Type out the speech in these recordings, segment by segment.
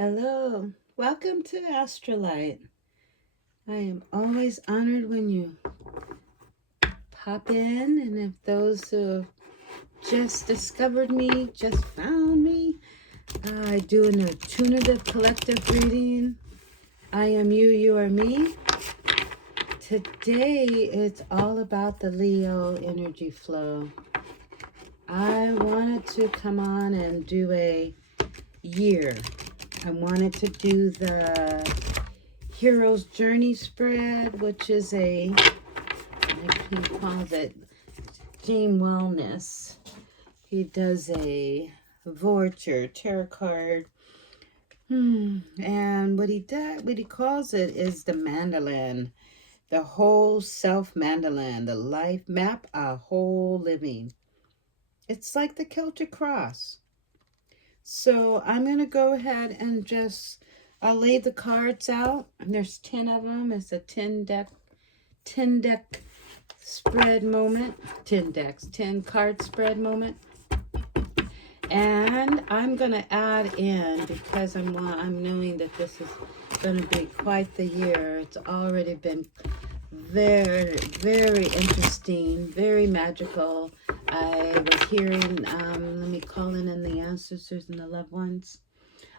Hello, welcome to Astral Light. I am always honored when you pop in, and if those who have just discovered me, just found me, I do an intuitive collective reading. I am you, you are me. Today it's all about the Leo energy flow. I wanted to come on and do a year. I wanted to do the Hero's Journey spread, which is he calls it Team Wellness. He does a Voyager tarot card. And what he calls it is the mandolin, the whole self mandolin, the life map, a whole living. It's like the Celtic cross. So I'm going to go ahead and I'll lay the cards out. And there's 10 of them. It's a 10 deck spread moment. 10 decks, 10 card spread moment. And I'm going to add in, because I'm knowing that this is going to be quite the year. It's already been very, very interesting, very magical. I was hearing, let me call in the ancestors and the loved ones.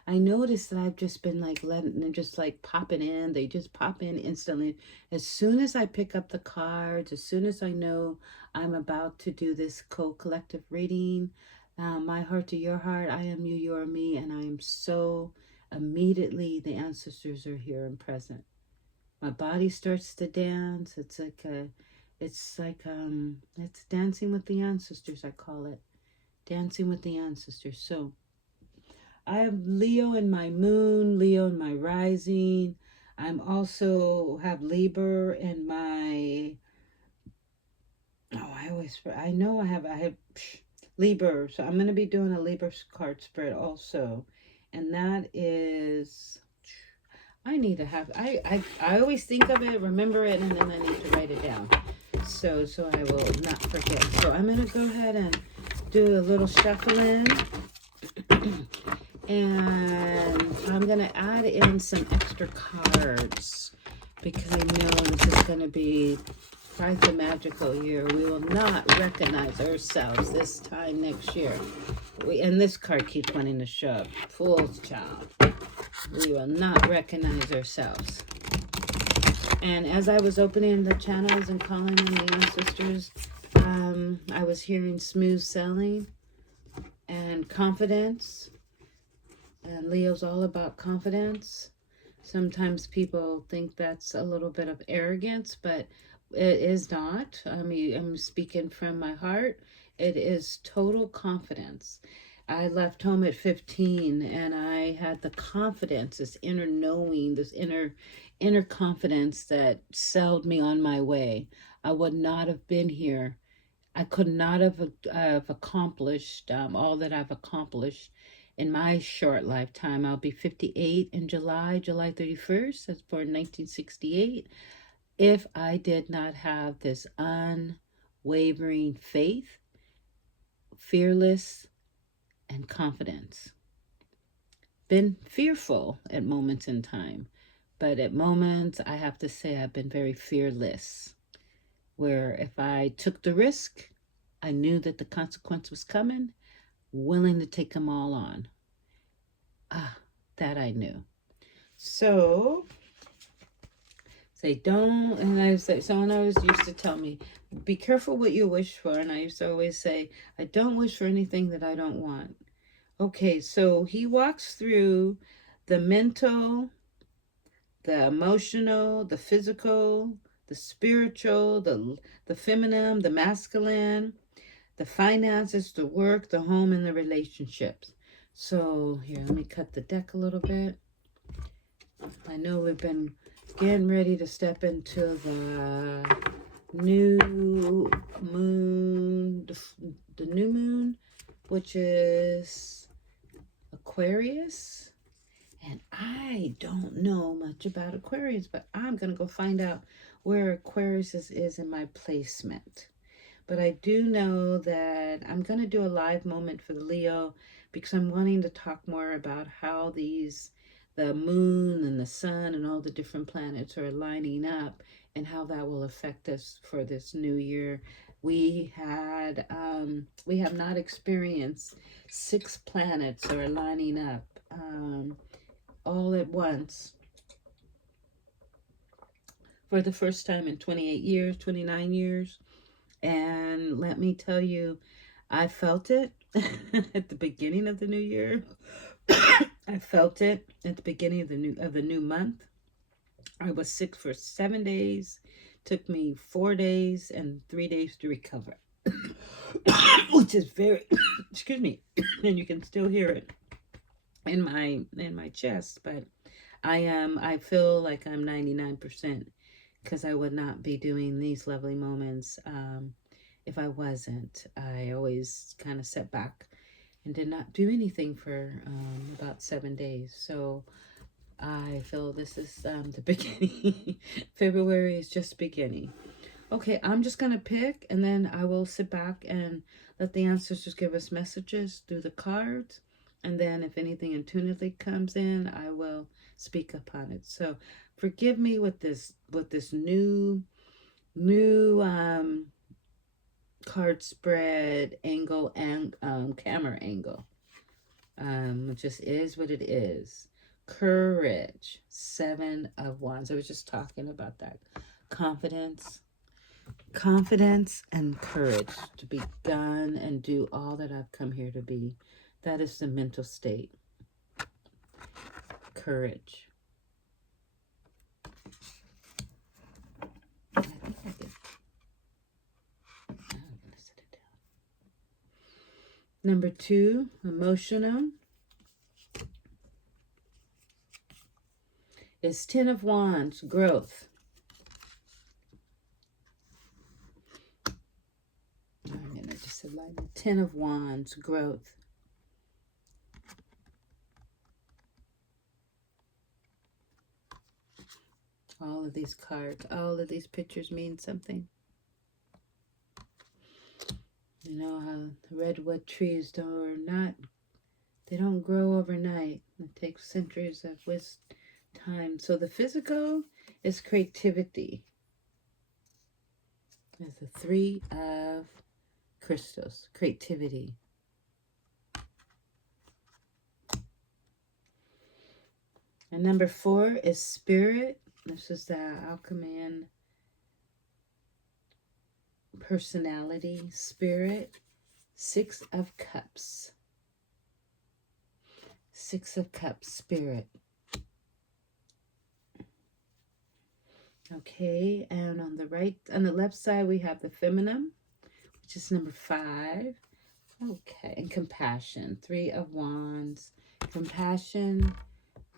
I noticed that I've just been like letting them just like popping in. They just pop in instantly. As soon as I pick up the cards, as soon as I know I'm about to do this collective reading, my heart to your heart, I am you, you are me, and I am so immediately the ancestors are here and present. My body starts to dance. It's dancing with the ancestors, I call it. Dancing with the ancestors. So I have Leo in my moon, Leo in my rising. I'm also have Libra in my, I know I have Libra. So I'm going to be doing a Libra card spread also. And that is, I need to have, I always think of it, remember it, and then I need to write it down. So I will not forget. So I'm going to go ahead and do a little shuffling. And I'm going to add in some extra cards because I know this is going to be quite the magical year. We will not recognize ourselves this time next year. And this card keeps wanting to show up. Fool's child. We will not recognize ourselves. And as I was opening the channels and calling in the ancestors, I was hearing smooth sailing and confidence. And Leo's all about confidence. Sometimes people think that's a little bit of arrogance, but it is not. I mean, I'm speaking from my heart. It is total confidence. I left home at 15 and I had the confidence, this inner knowing, this inner confidence that sailed me on my way. I would not have been here. I could not have accomplished all that I've accomplished in my short lifetime. I'll be 58 in July 31st. That's born 1968. If I did not have this unwavering faith, fearless, and confidence. Been fearful at moments in time, but at moments I have to say I've been very fearless, where if I took the risk, I knew that the consequence was coming, willing to take them all on. That I knew. So say don't, and I say, someone always used to tell me, be careful what you wish for. And I used to always say, I don't wish for anything that I don't want. Okay, so he walks through the mental, the emotional, the physical, the spiritual, the feminine, the masculine, the finances, the work, the home, and the relationships. So here, let me cut the deck a little bit. I know we've been getting ready to step into the new moon, the new moon, which is Aquarius. And I don't know much about Aquarius, but I'm going to go find out where Aquarius is in my placement. But I do know that I'm going to do a live moment for the Leo because I'm wanting to talk more about how the moon and the sun and all the different planets are lining up and how that will affect us for this new year. We have not experienced 6 planets are lining up all at once for the first time in 28 years, 29 years. And let me tell you, I felt it at the beginning of the new year. I felt it at the beginning of the new month. I was sick for 7 days. Took me 4 days and 3 days to recover. Which is very excuse me, and you can still hear it in my chest, but I feel like I'm 99% because I would not be doing these lovely moments if I wasn't. I always kind of set back and did not do anything for about 7 days. So I feel this is the beginning. February is just beginning. Okay, I'm just going to pick, and then I will sit back and let the ancestors give us messages through the cards. And then if anything intuitively comes in, I will speak upon it. So forgive me with this new card spread angle and camera angle. It just is what it is. Courage, 7 of Wands. I was just talking about that. Confidence and courage to be done and do all that I've come here to be. That is the mental state. Courage. I think I did. I'm going to sit it down. Number 2, emotional, is 10 of Wands, growth. I'm going to just align 10 of Wands, growth. All of these cards, all of these pictures mean something. You know how the redwood trees they don't grow overnight. It takes centuries of time. So the physical is creativity. There's the 3 of crystals, creativity. And number 4 is spirit. This is the alchemy and personality, spirit. 6 of cups. 6 of cups, spirit. Okay, and on the left side, we have the feminine, which is number 5. Okay, and compassion, 3 of Wands. Compassion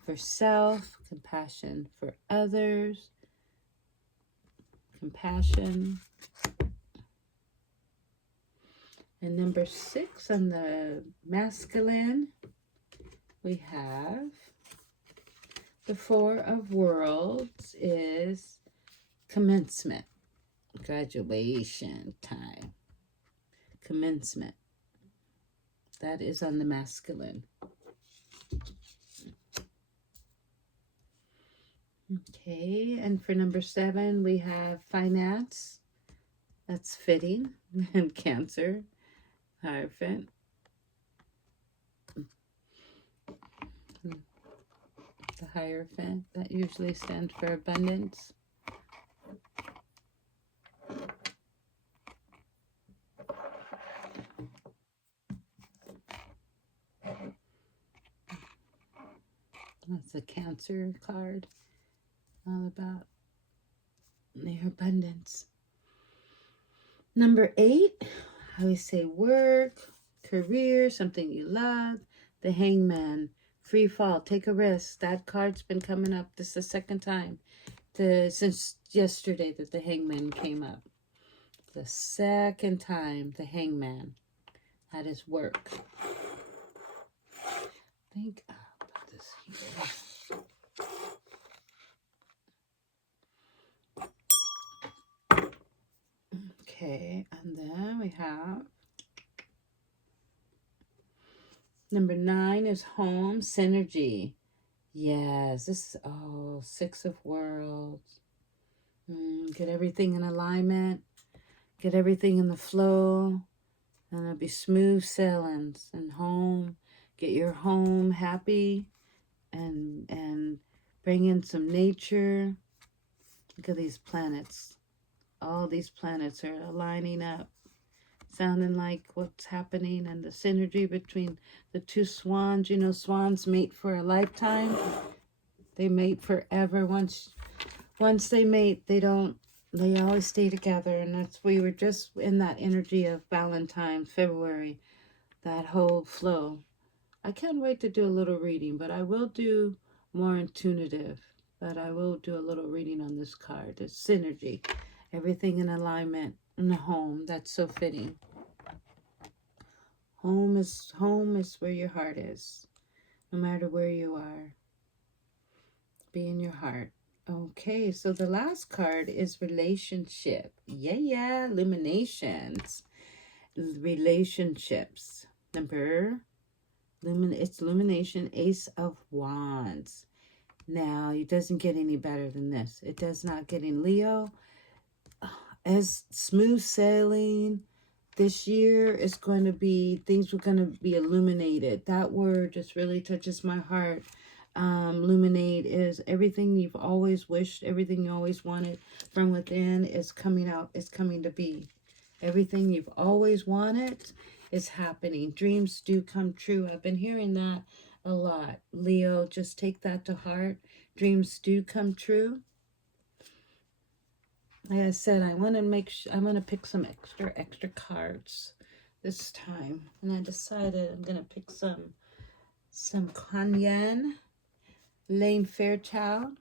for self, compassion for others, compassion. And number 6 on the masculine, we have the 4 of Worlds is commencement, graduation time, commencement. That is on the masculine. Okay, and for number 7, we have finance. That's fitting. And Cancer, Hierophant. The Hierophant, that usually stands for abundance. That's a Cancer card. All about their abundance. Number 8, I always say work, career, something you love. The Hangman, free fall, take a risk. That card's been coming up. This is the second time since yesterday that the Hangman came up. The second time, the Hangman. That is work. I think I'll put this here. Okay, and then we have Number 9 is home synergy. Yes, this is, oh, 6 of worlds. Get everything in alignment. Get everything in the flow. And it'll be smooth sailings and home. Get your home happy and bring in some nature. Look at these planets. All these planets are aligning up, sounding like what's happening, and the synergy between the two swans. You know, swans mate for a lifetime. They mate forever. Once they mate, they always stay together. And we were just in that energy of Valentine's, February, that whole flow. I can't wait to do a little reading, but I will do more intuitive. But I will do a little reading on this card. It's synergy. Everything in alignment in the home. That's so fitting. Home is where your heart is. No matter where you are. Be in your heart. Okay, so the last card is relationship. Yeah, illuminations. Relationships. It's illumination, Ace of Wands. Now, it doesn't get any better than this. It does not get in Leo. As smooth sailing, this year is going to be, things are going to be illuminated. That word just really touches my heart. Illuminate is everything you've always wished, everything you always wanted from within is coming out, is coming to be. Everything you've always wanted is happening. Dreams do come true. I've been hearing that a lot. Leo, just take that to heart. Dreams do come true. Like I said, I want to pick some extra cards this time, and I decided I'm gonna pick some Kuan Yin, Lane Fairchild,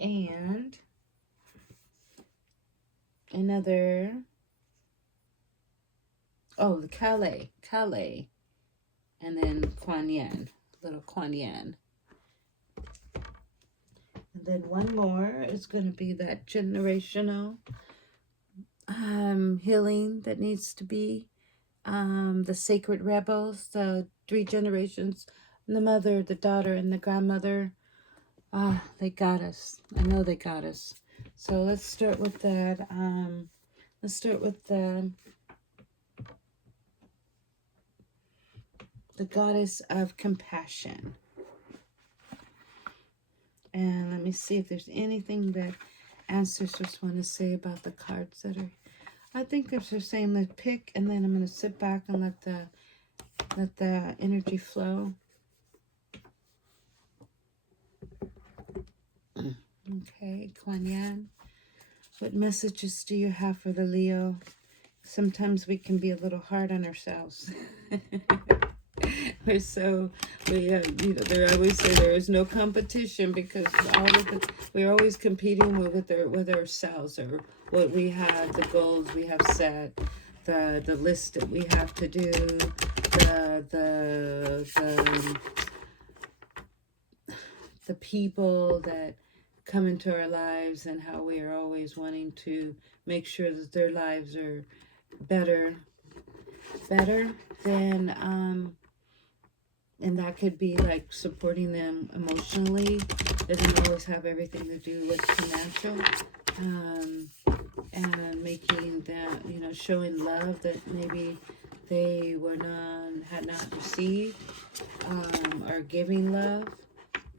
and another. Oh, the Calais, and then Kuan Yin, little Kuan Yin. And then one more is going to be that generational healing that needs to be. The sacred rebels, the 3 generations, the mother, the daughter, and the grandmother. They got us. I know they got us. So let's start with that. Let's start with the goddess of compassion. And let me see if there's anything that ancestors want to say about the cards that are. I think if they're saying let's pick, and then I'm going to sit back and let the energy flow. Okay, Kuan Yin. What messages do you have for the Leo? Sometimes we can be a little hard on ourselves. We always say there is no competition, because we're always competing with ourselves, or what we have, the goals we have set, the list that we have to do, the people that come into our lives, and how we are always wanting to make sure that their lives are better than and that could be like supporting them emotionally. Doesn't always have everything to do with financial. And making them, showing love that maybe they had not received, or giving love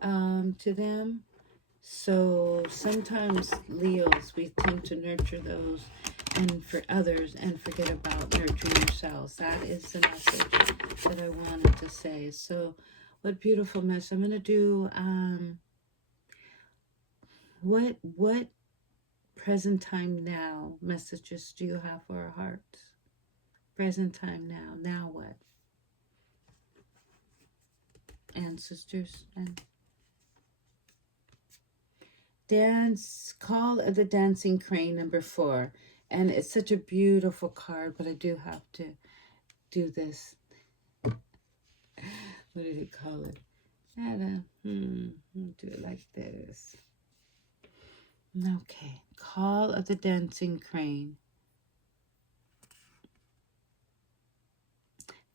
to them. So sometimes Leos, we tend to nurture those and for others and forget about nurturing yourselves. That is the message that I wanted to say. So what beautiful message. I'm going to do what present time now messages do you have for our hearts? Present time now. Now what? Ancestors and dance, Call of the Dancing Crane, number 4. And it's such a beautiful card, but I do have to do this. What did it call it? I'll do it like this. Okay, Call of the Dancing Crane.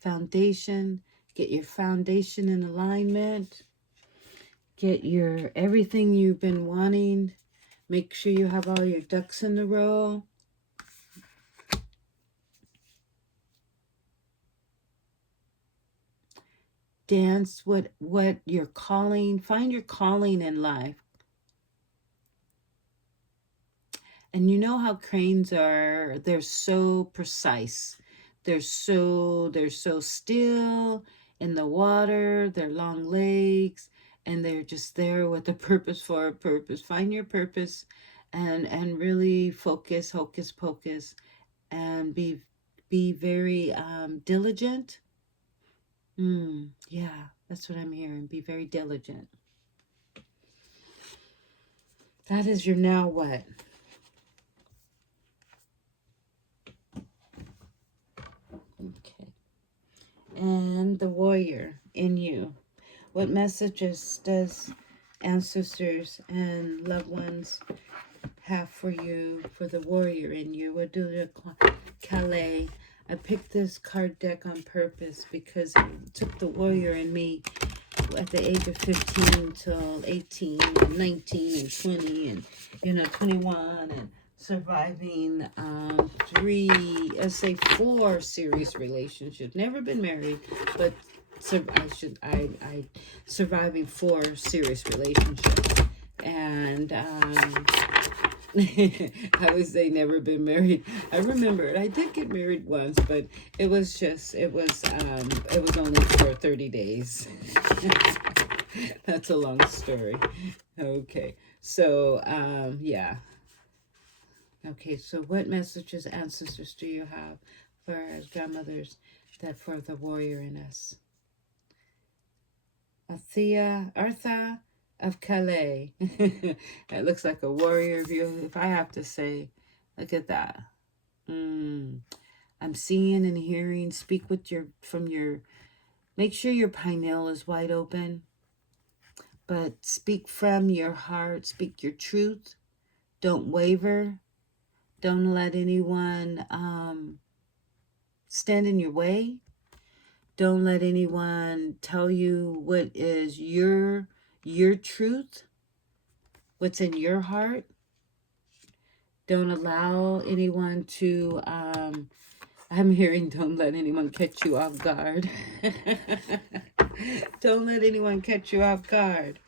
foundation. Get your foundation in alignment. Get your everything you've been wanting. Make sure you have all your ducks in a row. Dance what your calling. Find your calling in life. And you know how cranes are, they're so precise. They're so still in the water, their long legs, and they're just there with a purpose for a purpose. Find your purpose and really focus, hocus pocus, and be very diligent. Yeah, that's what I'm hearing. Be very diligent. That is your now what? Okay. And the warrior in you. What messages does ancestors and loved ones have for you, for the warrior in you? We'll do the Calais. I picked this card deck on purpose because it took the warrior in me at the age of 15 till 18 and 19 and 20 and 21 and surviving four serious relationships. Never been married, but I surviving four serious relationships. And I would say never been married. I remember I did get married once, but it was only for 30 days. That's a long story. Okay. So, yeah. Okay, so what messages, ancestors, do you have for our grandmothers that for the warrior in us? Artha of Calais. It looks like a warrior view, if I have to say. Look at that. I'm seeing and hearing. Speak with make sure your pineal is wide open. But speak from your heart. Speak your truth. Don't waver. Don't let anyone stand in your way. Don't let anyone tell you what is your truth, what's in your heart. Don't allow anyone to, I'm hearing don't let anyone catch you off guard. Don't let anyone catch you off guard.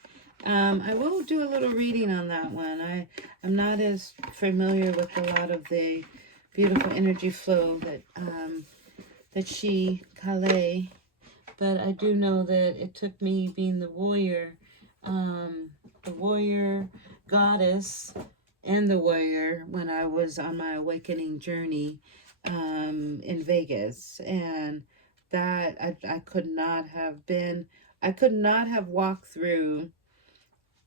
I will do a little reading on that one. I'm not as familiar with a lot of the beautiful energy flow that she, Calais, but I do know that it took me being the warrior goddess and the warrior when I was on my awakening journey in Vegas, and that I could not have walked through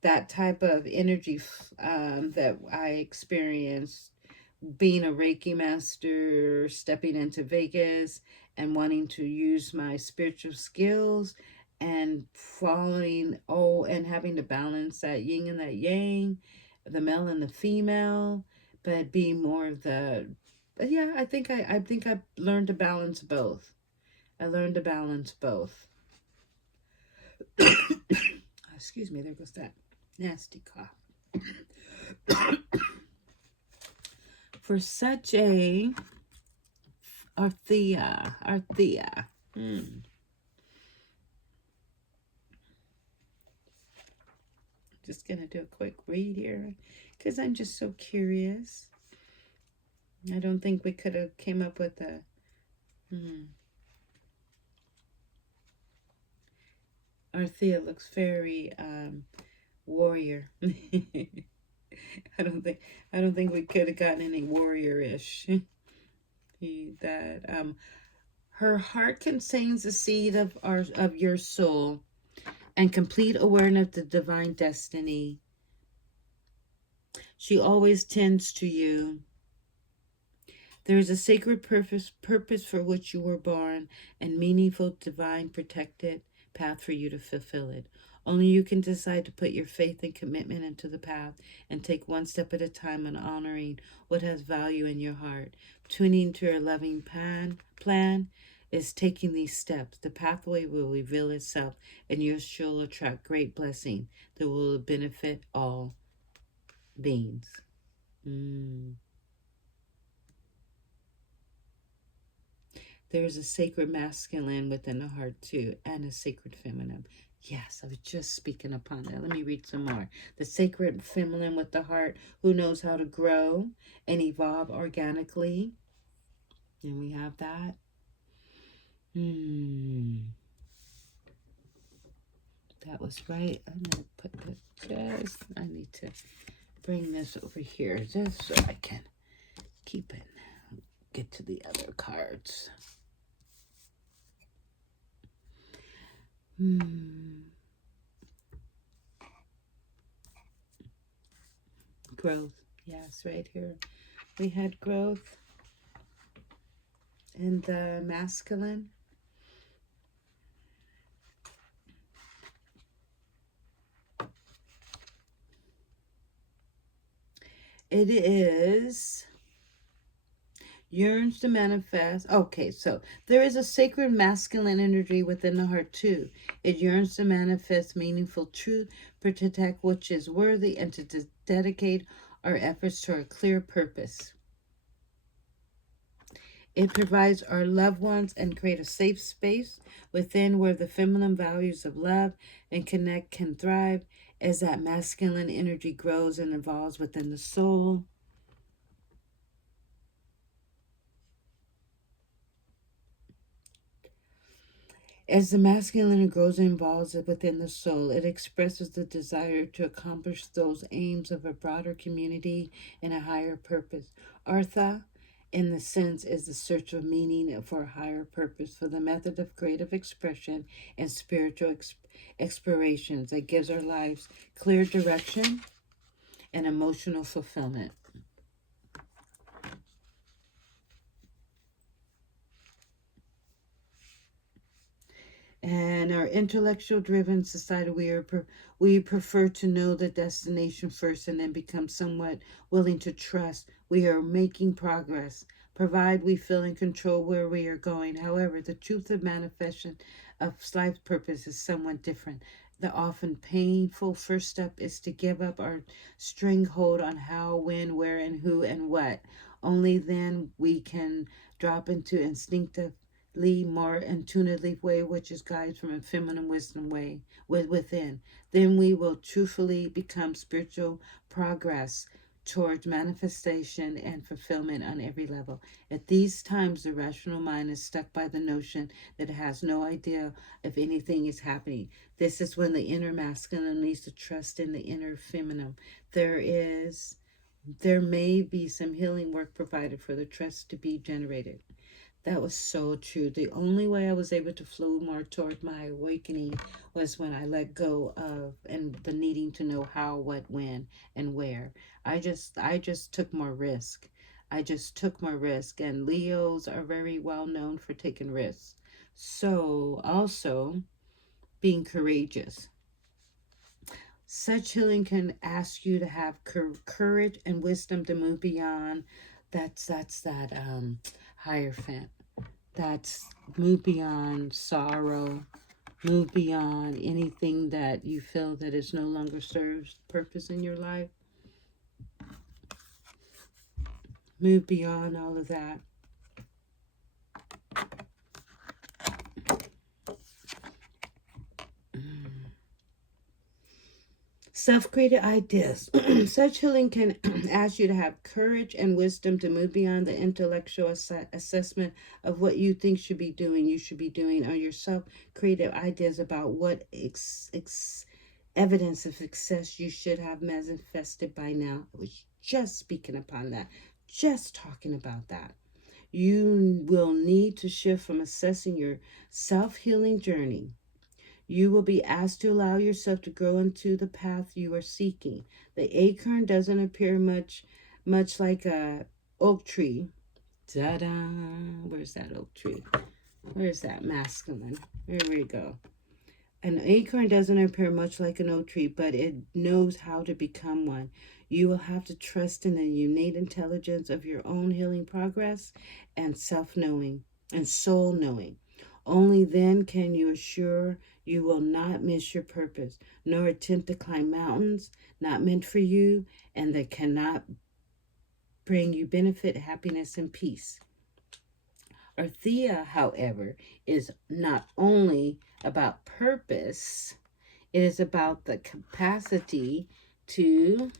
that type of energy that I experienced being a Reiki master, stepping into Vegas and wanting to use my spiritual skills and and having to balance that yin and that yang, the male and the female, but being more of but yeah, I think I learned to balance both. I learned to balance both. Excuse me, there goes that nasty cough. For such a Arthea. Just gonna do a quick read here because I'm just so curious. I don't think we could have came up with a Arthea looks very warrior. I don't think we could have gotten any warrior-ish. Her heart contains the seed of your soul and complete awareness of the divine destiny. She always tends to you. There is a sacred purpose for which you were born and meaningful, divine, protected path for you to fulfill it. Only you can decide to put your faith and commitment into the path and take one step at a time on honoring what has value in your heart. Tuning to your loving plan, is taking these steps. The pathway will reveal itself, and you shall attract great blessing that will benefit all beings. There's a sacred masculine within the heart too, and a sacred feminine. Yes, I was just speaking upon that. Let me read some more. The sacred feminine with the heart, who knows how to grow and evolve organically. And we have that. That was right. I'm going to put this, I need to bring this over here just so I can keep it. Get to the other cards. Growth. Yes, right here. We had growth in the masculine. It is yearns to manifest. Okay, so there is a sacred masculine energy within the heart too. It yearns to manifest meaningful truth, protect which is worthy, and to dedicate our efforts to our clear purpose. It provides our loved ones and create a safe space within where the feminine values of love and connect can thrive as that masculine energy grows and evolves within the soul. As the masculine grows and evolves within the soul, it expresses the desire to accomplish those aims of a broader community and a higher purpose. Artha, in the sense, is the search of meaning for a higher purpose, for the method of creative expression and spiritual explorations that gives our lives clear direction and emotional fulfillment. And our intellectual driven society, we prefer to know the destination first and then become somewhat willing to trust we are making progress, provide we feel in control where we are going. However, the truth of manifestation of life's purpose is somewhat different. The often painful first step is to give up our stranglehold on how, when, where, and who, and what. Only then we can drop into instinctive more intuitively way, which is guides from a feminine wisdom way within. Then we will truthfully become spiritual progress towards manifestation and fulfillment on every level. At these times, the rational mind is stuck by the notion that it has no idea if anything is happening. This is when the inner masculine needs to trust in the inner feminine. There may be some healing work provided for the trust to be generated. That was so true. The only way I was able to flow more toward my awakening was when I let go of and the needing to know how, what, when, and where. I just took more risk. I just took more risk, and Leos are very well known for taking risks. So also being courageous. Such healing can ask you to have courage and wisdom to move beyond. That's that Hierophant. That's move beyond sorrow, move beyond anything that you feel that is no longer serves purpose in your life. Move beyond all of that. Self-created ideas. Such healing can ask you to have courage and wisdom to move beyond the intellectual assessment of what you think you should be doing, or your self-created ideas about what evidence of success you should have manifested by now. I was just speaking upon that, just talking about that. You will need to shift from assessing your self-healing journey. You will be asked to allow yourself to grow into the path you are seeking. The acorn doesn't appear much like a oak tree. Ta-da! Where's that oak tree? Where's that masculine? Here we go. An acorn doesn't appear much like an oak tree, but it knows how to become one. You will have to trust in the innate intelligence of your own healing progress and self-knowing. and soul knowing. Only then can you assure you will not miss your purpose, nor attempt to climb mountains not meant for you and that cannot bring you benefit, happiness, and peace. Arthea, however, is not only about purpose, it is about the capacity to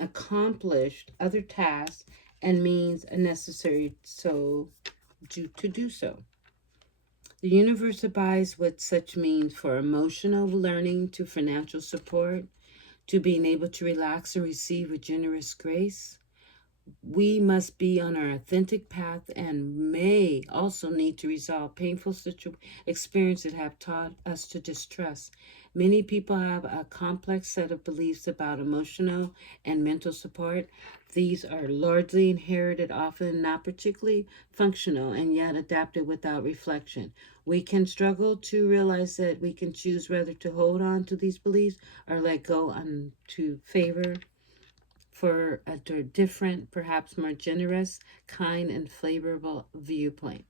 accomplish other tasks and means necessary to do so. The universe abides with such means for emotional learning to financial support, to being able to relax and receive a generous grace. We must be on our authentic path and may also need to resolve painful experiences that have taught us to distrust. Many people have a complex set of beliefs about emotional and mental support. These are largely inherited, often not particularly functional, and yet adapted without reflection. We can struggle to realize that we can choose whether to hold on to these beliefs or let go and to favor for a different, perhaps more generous, kind, and flavorful viewpoint.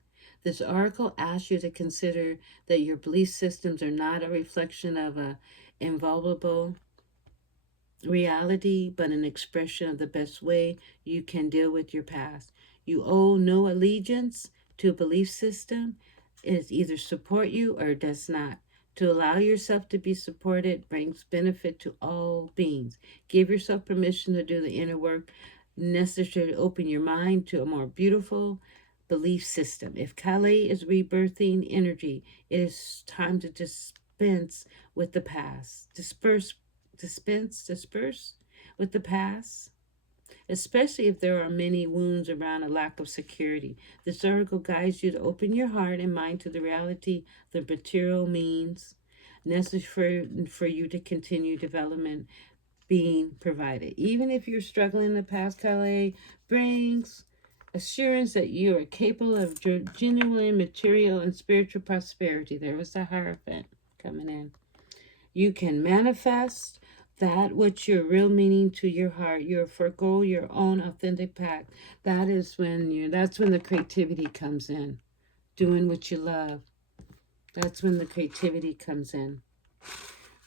This article asks you to consider that your belief systems are not a reflection of a inviolable reality, but an expression of the best way you can deal with your past. You owe no allegiance to a belief system. It either support you or does not. To allow yourself to be supported brings benefit to all beings. Give yourself permission to do the inner work necessary to open your mind to a more beautiful belief system. If Kale is rebirthing energy, it is time to dispense with the past. Disperse with the past, especially if there are many wounds around a lack of security. This article guides you to open your heart and mind to the reality the material means necessary for you to continue development being provided. Even if you're struggling in the past, Calais brings assurance that you are capable of genuine material and spiritual prosperity. There was the Hierophant coming in. You can manifest that which your real meaning to your heart. You forego your own authentic path. That's when the creativity comes in. Doing what you love. That's when the creativity comes in.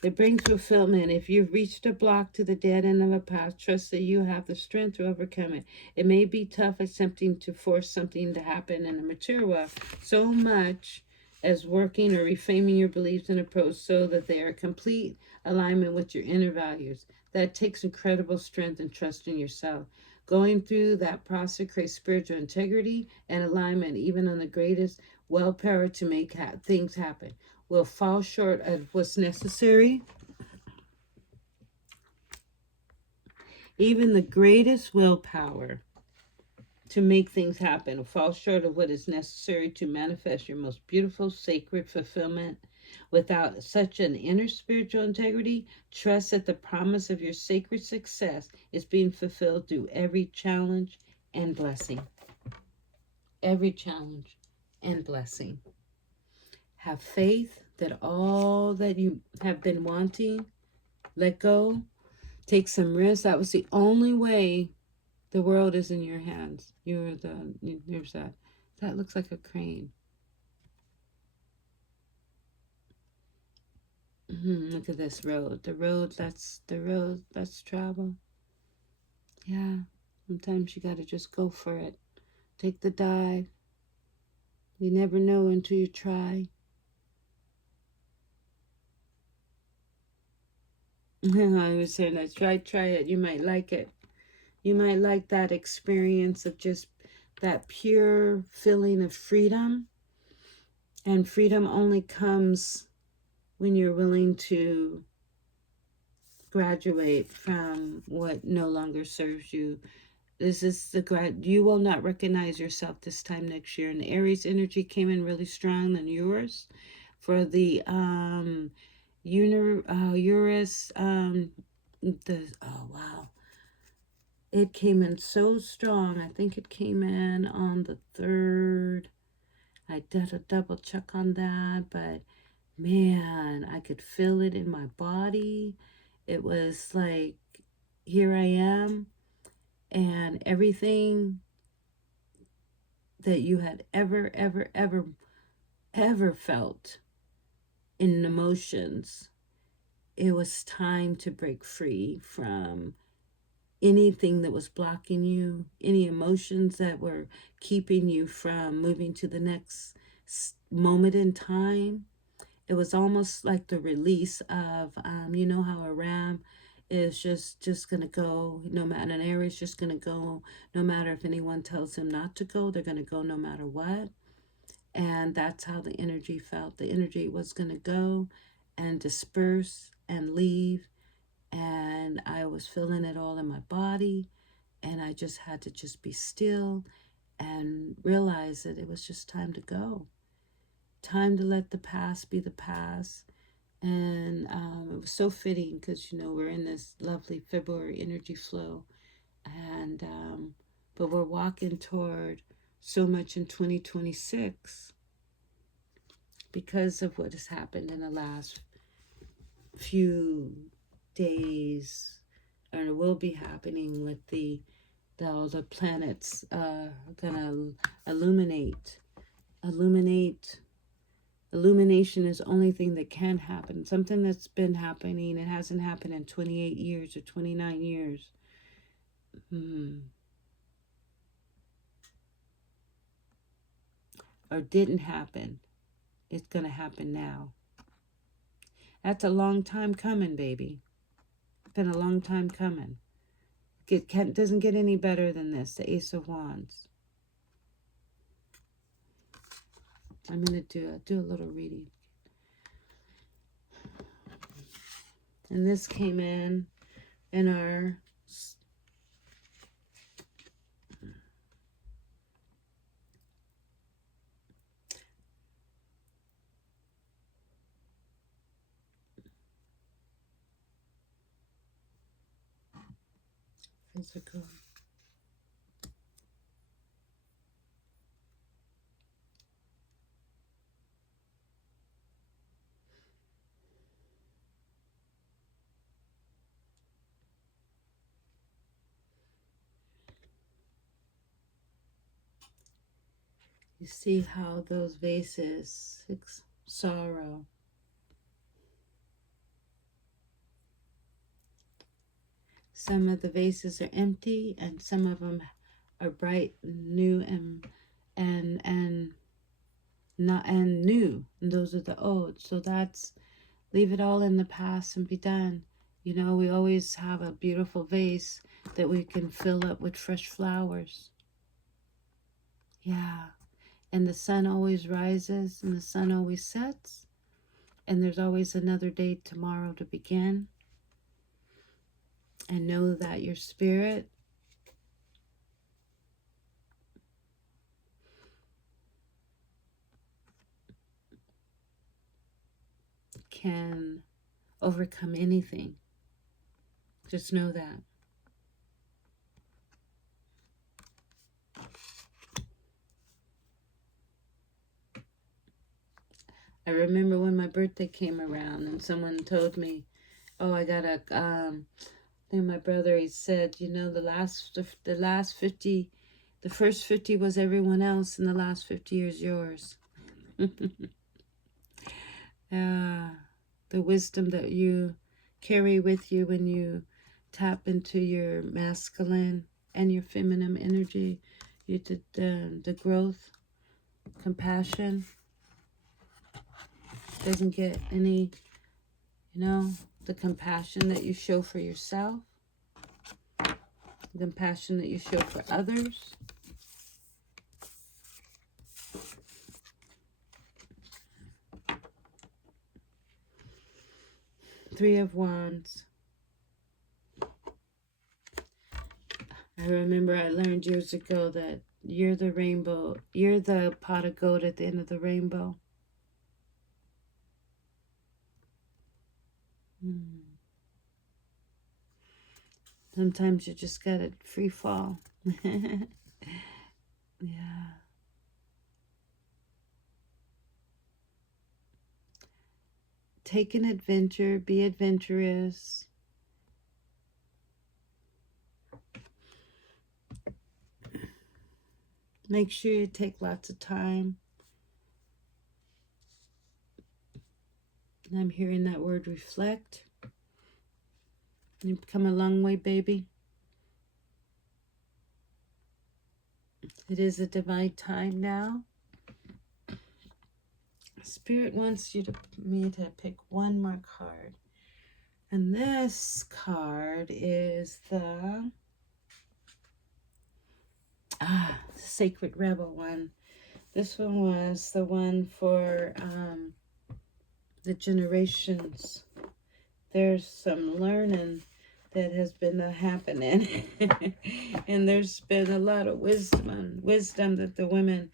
It brings fulfillment. If you've reached a block to the dead end of a path, trust that you have the strength to overcome it. It may be tough attempting to force something to happen in the material world so much as working or reframing your beliefs and approach so that they are complete alignment with your inner values. That takes incredible strength and trust in yourself. Going through that process creates spiritual integrity and alignment, even on the greatest willpower to make things happen. Will fall short of what's necessary. Even the greatest willpower to make things happen will fall short of what is necessary to manifest your most beautiful, sacred fulfillment. Without such an inner spiritual integrity, trust that the promise of your sacred success is being fulfilled through every challenge and blessing. Every challenge and blessing. Have faith that all that you have been wanting, let go. Take some risks. That was the only way. The world is in your hands. There's that. That looks like a crane. Look at this road. The road, that's travel. Yeah. Sometimes you got to just go for it. Take the dive. You never know until you try. I was saying that. Try it. You might like it. You might like that experience of just that pure feeling of freedom. And freedom only comes when you're willing to graduate from what no longer serves you. This is you will not recognize yourself this time next year. And Aries energy came in really strong than yours for the Uranus. Oh wow, it came in so strong. I think it came in on the 3rd. I did a double check on that, but man, I could feel it in my body. It was like, here I am. And everything that you had ever felt in emotions, it was time to break free from anything that was blocking you, any emotions that were keeping you from moving to the next moment in time. It was almost like the release of, you know how a ram is just gonna go, no matter, an area is just gonna go, no matter if anyone tells him not to go, they're gonna go no matter what. And that's how the energy felt. The energy was gonna go and disperse and leave, and I was feeling it all in my body, and I just had to just be still and realize that it was just time to go. Time to let the past be the past. And it was so fitting because, you know, we're in this lovely February energy flow. And, but we're walking toward so much in 2026 because of what has happened in the last few days, or will be happening with all the planets gonna illuminate. Illumination is the only thing that can happen. Something that's been happening, it hasn't happened in 28 years or 29 years. Or didn't happen. It's gonna happen now. That's a long time coming, baby. It's been a long time coming. It doesn't get any better than this, the Ace of Wands. I'm going to do a little reading. And this came in our physical. You see how those vases, sorrow. Some of the vases are empty, and some of them are bright, new, and not and new. And those are the old. So that's, leave it all in the past and be done. You know, we always have a beautiful vase that we can fill up with fresh flowers. Yeah. And the sun always rises and the sun always sets. And there's always another day tomorrow to begin. And know that your spirit can overcome anything. Just know that. I remember when my birthday came around and someone told me, oh, I got a, then my brother, he said, you know, the last 50, the first 50 was everyone else, and the last 50 is yours. The wisdom that you carry with you when you tap into your masculine and your feminine energy, you did the growth, compassion, doesn't get any, you know, the compassion that you show for yourself, the compassion that you show for others. Three of Wands. I remember I learned years ago that you're the rainbow, you're the pot of gold at the end of the rainbow. Sometimes you just gotta free fall. Yeah. Take an adventure, be adventurous. Make sure you take lots of time. And I'm hearing that word reflect. You've come a long way, baby. It is a divine time now. Spirit wants me to pick one more card. And this card is the Sacred Rebel one. This one was the one for the generations. There's some learning that has been happening. And there's been a lot of wisdom that the women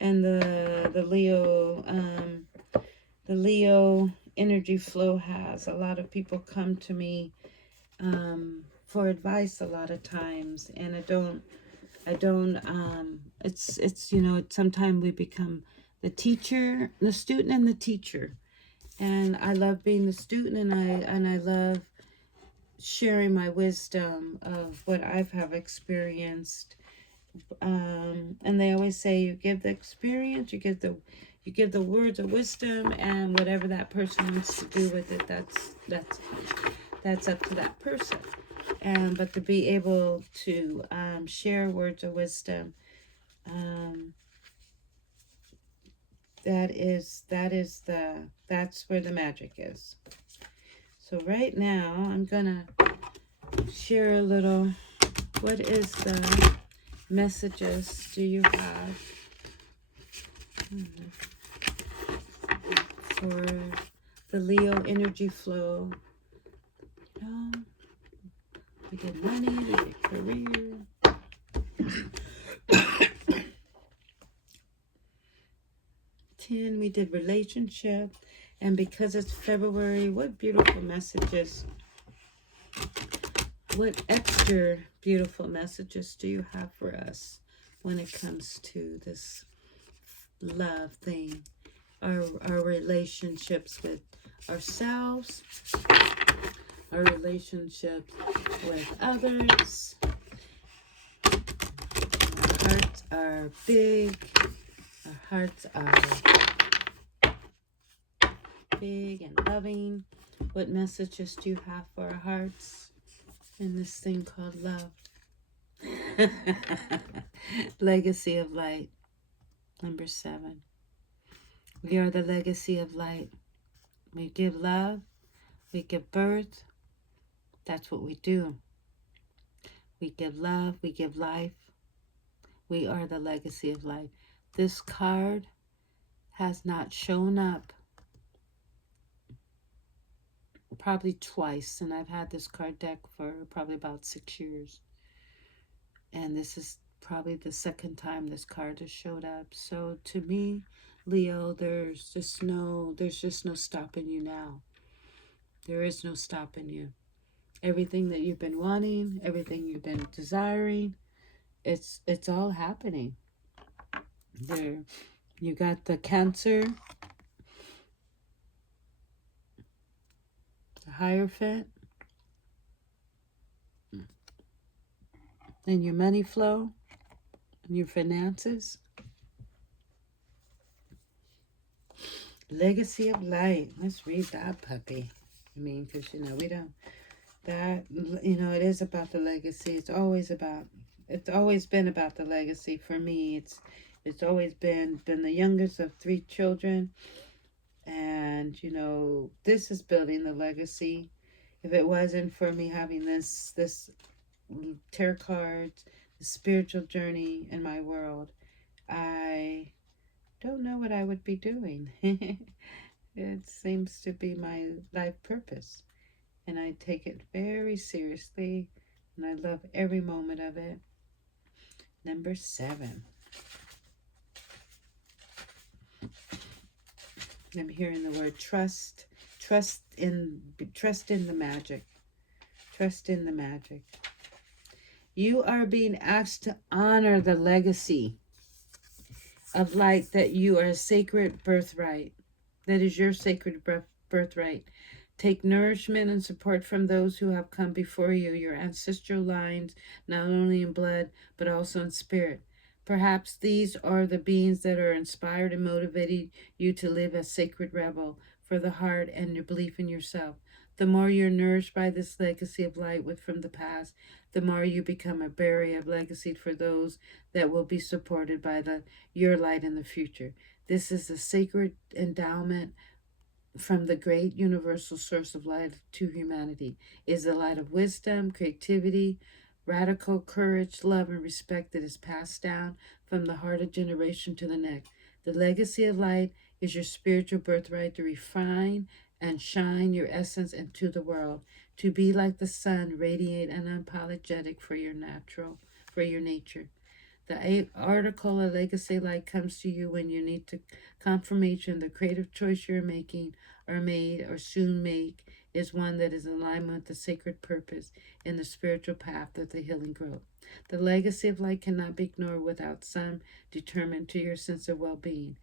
and the Leo energy flow has. A lot of people come to me for advice a lot of times, and it's sometimes we become the teacher, the student, and the teacher. And I love being the student, and I love sharing my wisdom of what I've have experienced. And they always say, you give the experience, you give the words of wisdom, and whatever that person wants to do with it, that's up to that person. But to be able to share words of wisdom, that's where the magic is. So right now I'm gonna share a little. What is the messages do you have for the Leo energy flow? We did money, we did career. 10, we did relationship. And because it's February, what beautiful messages. What extra beautiful messages do you have for us when it comes to this love thing? Our relationships with ourselves, our relationships with others. Our hearts are big. Our hearts are big and loving. What messages do you have for our hearts in this thing called love? Legacy of light. Number 7. We are the legacy of light. We give love. We give birth. That's what we do. We give love. We give life. We are the legacy of life. This card has not shown up probably twice, and I've had this card deck for probably about 6 years. And this is probably the second time this card has showed up. So to me, Leo, there's just no stopping you now. There is no stopping you. Everything that you've been wanting, everything you've been desiring, it's all happening. There, you got the Cancer, the Hierophant, and your money flow, and your finances. Legacy of light. Let's read that puppy. I mean, because, we don't, that, it is about the legacy. It's always been about the legacy for me. It's always been the youngest of 3 children. And, this is building the legacy. If it wasn't for me having this tarot cards, the spiritual journey in my world, I don't know what I would be doing. It seems to be my life purpose. And I take it very seriously. And I love every moment of it. Number 7. I'm hearing the word trust. Trust in the magic. Trust in the magic. You are being asked to honor the legacy of light, that you are a sacred birthright. That is your sacred birthright. Take nourishment and support from those who have come before you, your ancestral lines, not only in blood, but also in spirit. Perhaps these are the beings that are inspired and motivating you to live as sacred rebel for the heart and your belief in yourself. The more you're nourished by this legacy of light from the past, the more you become a bearer of legacy for those that will be supported by your light in the future. This is a sacred endowment from the great universal source of light to humanity. Is the light of wisdom, creativity, radical courage, love, and respect that is passed down from the heart of generation to the next. The legacy of light is your spiritual birthright to refine and shine your essence into the world, to be like the sun, radiate and unapologetic for your nature. The article, A Legacy Light, comes to you when you need to confirmation the creative choice you're making or made or soon make is one that is in alignment with the sacred purpose in the spiritual path of the healing growth. The legacy of light cannot be ignored without some determined to your sense of well-being.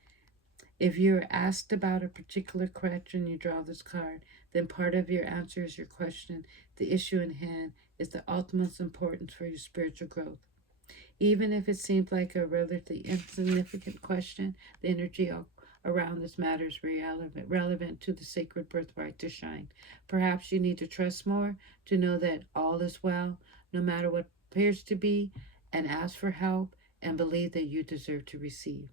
If you're asked about a particular question, you draw this card, then part of your answer is your question. The issue in hand is the ultimate importance for your spiritual growth. Even if it seems like a relatively insignificant question, the energy around this matter is relevant to the sacred birthright to shine. Perhaps you need to trust more, to know that all is well, no matter what appears to be, and ask for help and believe that you deserve to receive.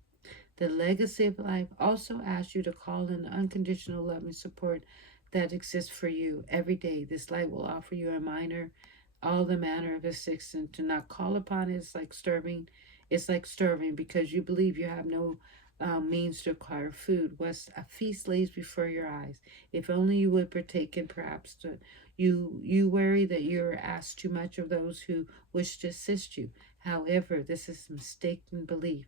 The legacy of life also asks you to call in the unconditional love and support that exists for you every day. This light will offer you a reminder all the manner of assistance. To not call upon it is like starving. It's like starving because you believe you have no means to acquire food. Whilst a feast lays before your eyes, if only you would partake in, perhaps you worry that you are asked too much of those who wish to assist you. However, this is mistaken belief.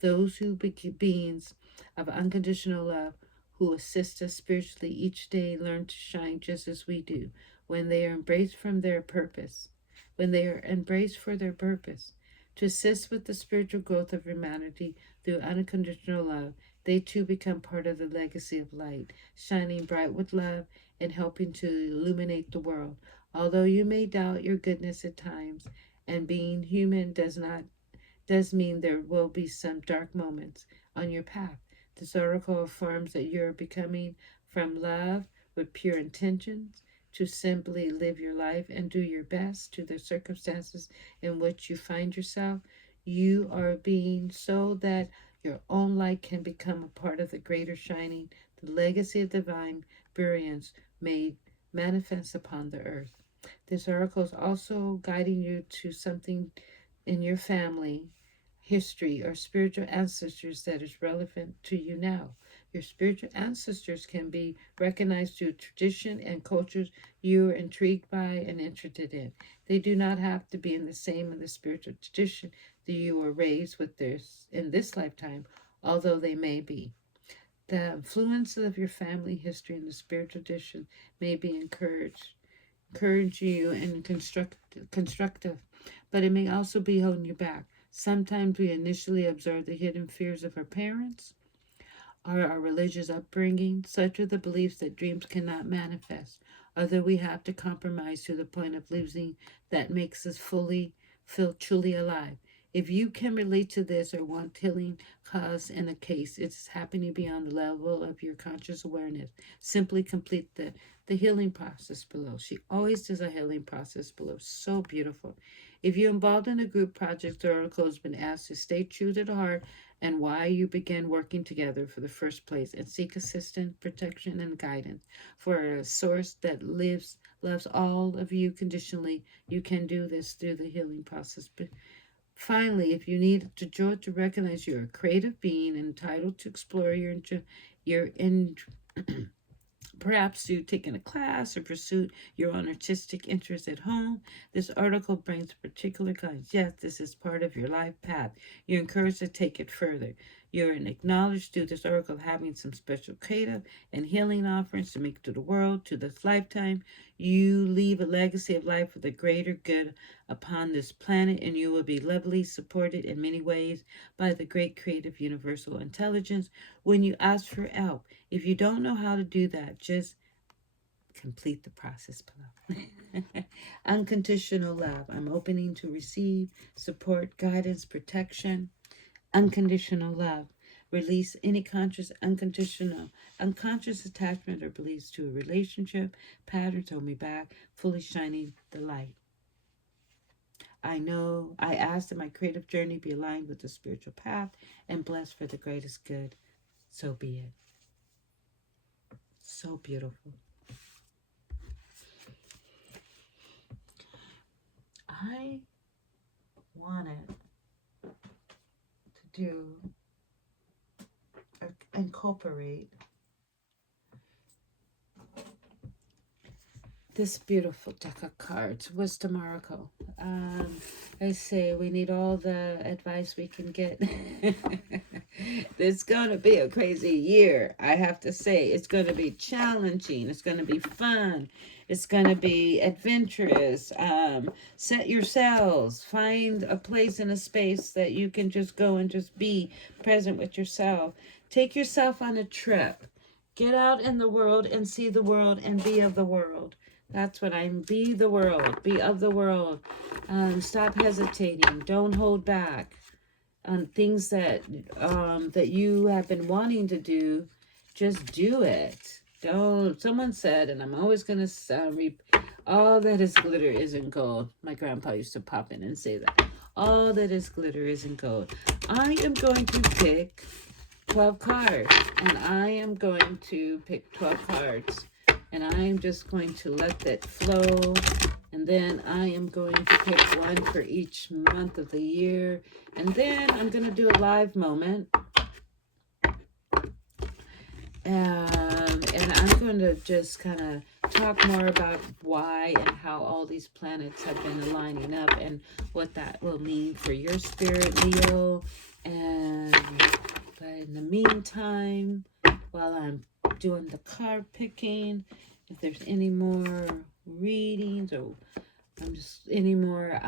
Those who be beings of unconditional love who assist us spiritually each day learn to shine just as we do when they are embraced from their purpose, when they are embraced for their purpose, to assist with the spiritual growth of humanity through unconditional love. They too become part of the legacy of light, shining bright with love and helping to illuminate the world. Although you may doubt your goodness at times, and being human does mean there will be some dark moments on your path. This article affirms that you're becoming from love with pure intentions to simply live your life and do your best to the circumstances in which you find yourself. You are being so that your own light can become a part of the greater shining, the legacy of divine brilliance made manifest upon the earth. This article is also guiding you to something in your family history or spiritual ancestors that is relevant to you now. Your spiritual ancestors can be recognized through tradition and cultures you are intrigued by and interested in. They do not have to be in the spiritual tradition that you were raised with this in this lifetime, although they may be. The influence of your family history and the spiritual tradition may be encourage you and constructive, but it may also be holding you back. Sometimes we initially observe the hidden fears of our parents or our religious upbringing. Such are the beliefs that dreams cannot manifest, although we have to compromise to the point of losing that makes us feel truly alive. If you can relate to this or want healing cause in a case, it's happening beyond the level of your conscious awareness. Simply complete the healing process below. She always does a healing process below. So beautiful. If you're involved in a group project, the article has been asked to stay true to the heart and why you began working together for the first place and seek assistance, protection, and guidance for a source that loves all of you conditionally. You can do this through the healing process. But finally, if you need to joy to recognize you're a creative being entitled to explore your in perhaps you taking a class or pursue your own artistic interest at home, this article brings particular guidance. Yes, this is part of your life path. You're encouraged to take it further. You're acknowledged through this article having some special creative and healing offerings to make to the world, to this lifetime. You leave a legacy of life for the greater good upon this planet, and you will be lovely supported in many ways by the great creative universal intelligence when you ask for help. If you don't know how to do that, just complete the process below. Unconditional love. I'm opening to receive support, guidance, protection. unconditional love. Release any unconscious attachment or beliefs to a relationship, patterns hold me back, fully shining the light. I ask that my creative journey be aligned with the spiritual path and blessed for the greatest good. So be it. So beautiful. I wanted to incorporate this beautiful deck of cards, Wisdom Oracle. I say we need all the advice we can get. It's going to be a crazy year, I have to say. It's going to be challenging. It's going to be fun. It's going to be adventurous. Set yourselves. Find a place in a space that you can just go and just be present with yourself. Take yourself on a trip. Get out in the world and see the world and be of the world. That's what I'm. Be the world. Be of the world. Stop hesitating. Don't hold back on things that that you have been wanting to do. Just do it. Don't. Someone said, and I'm always going to all that is glitter isn't gold. My grandpa used to pop in and say that. All that is glitter isn't gold. I am going to pick 12 cards, and I am going to pick 12 cards. And I'm just going to let that flow. And then I am going to pick one for each month of the year. And then I'm going to do a live moment. And I'm going to just kind of talk more about why and how all these planets have been aligning up and what that will mean for your spirit, Leo. But in the meantime, while I'm doing the card picking, if there's any more readings or just any more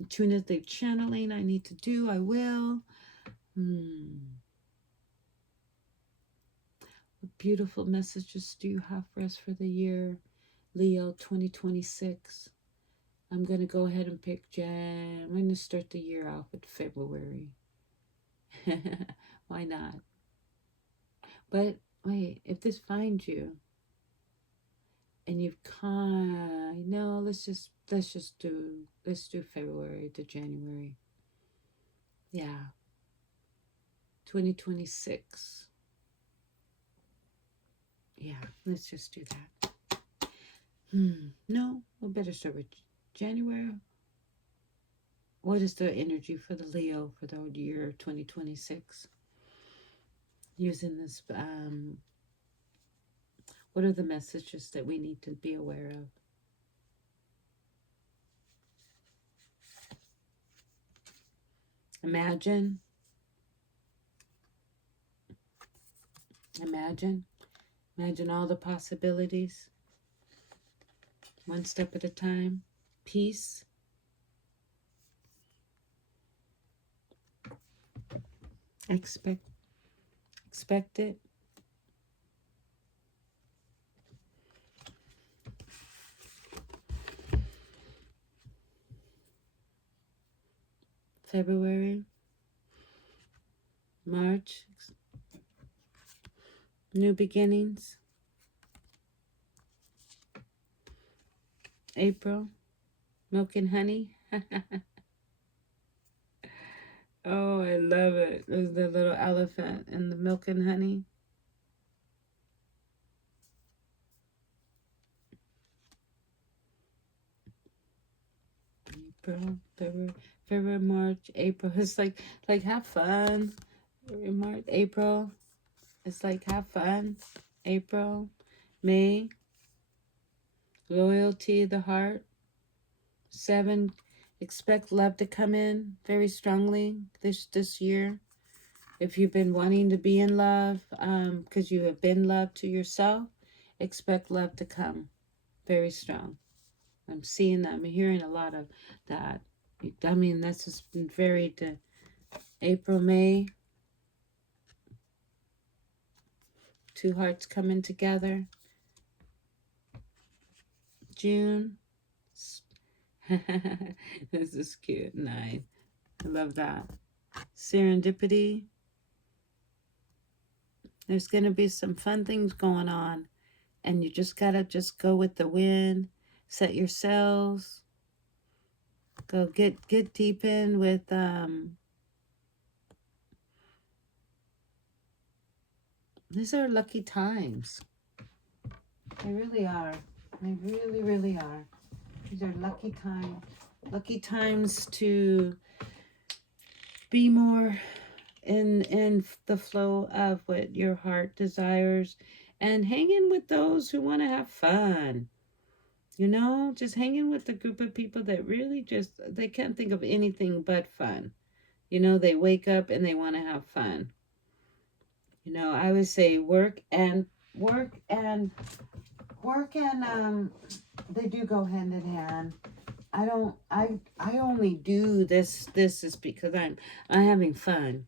intuitive channeling I need to do, I will. What beautiful messages do you have for us for the year, Leo 2026? I'm going to go ahead and pick I'm going to start the year off with February. Why not? But wait, if this finds you and you've let's do February to January. Yeah. 2026. Yeah, let's just do that. No, we better start with January. What is the energy for the Leo for the year 2026? Using this, what are the messages that we need to be aware of? Imagine all the possibilities. One step at a time. Peace. Expect it. February, March, new beginnings. April, milk and honey. Oh, I love it. There's the little elephant and the milk and honey. April, February, March, April. It's like have fun. February, March, April. It's like have fun. April, May. Loyalty, the heart. 7. Expect love to come in very strongly this year. If you've been wanting to be in love, because you have been love to yourself, expect love to come very strong. I'm seeing that. I'm hearing a lot of that. I mean, that's just been very April, May. 2 hearts coming together. June. This is cute. 9. I love that. serendipity. There's going to be some fun things going on, and you just got to just go with the wind, set your sails, go get deep in with these are lucky times. They really are. They really, really are. These are lucky times. Lucky times to be more in the flow of what your heart desires, and hanging with those who want to have fun. You know, just hanging with a group of people that really just, they can't think of anything but fun. You know, they wake up and they want to have fun. You know, I would say work and they do go hand in hand. I only do this is because I'm having fun.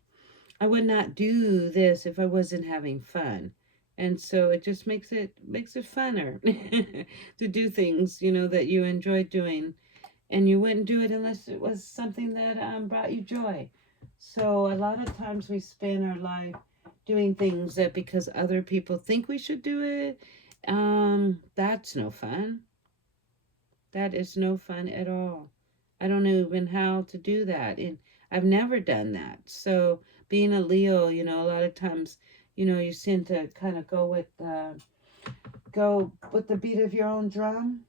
I would not do this if I wasn't having fun. And so it just makes it funner to do things, you know, that you enjoy doing, and you wouldn't do it unless it was something that brought you joy. So a lot of times we spend our life doing things that because other people think we should do it, that's no fun. That is no fun at all. I don't know even how to do that. And I've never done that. So being a Leo, you know, a lot of times, you know, you seem to kind of go with the beat of your own drum.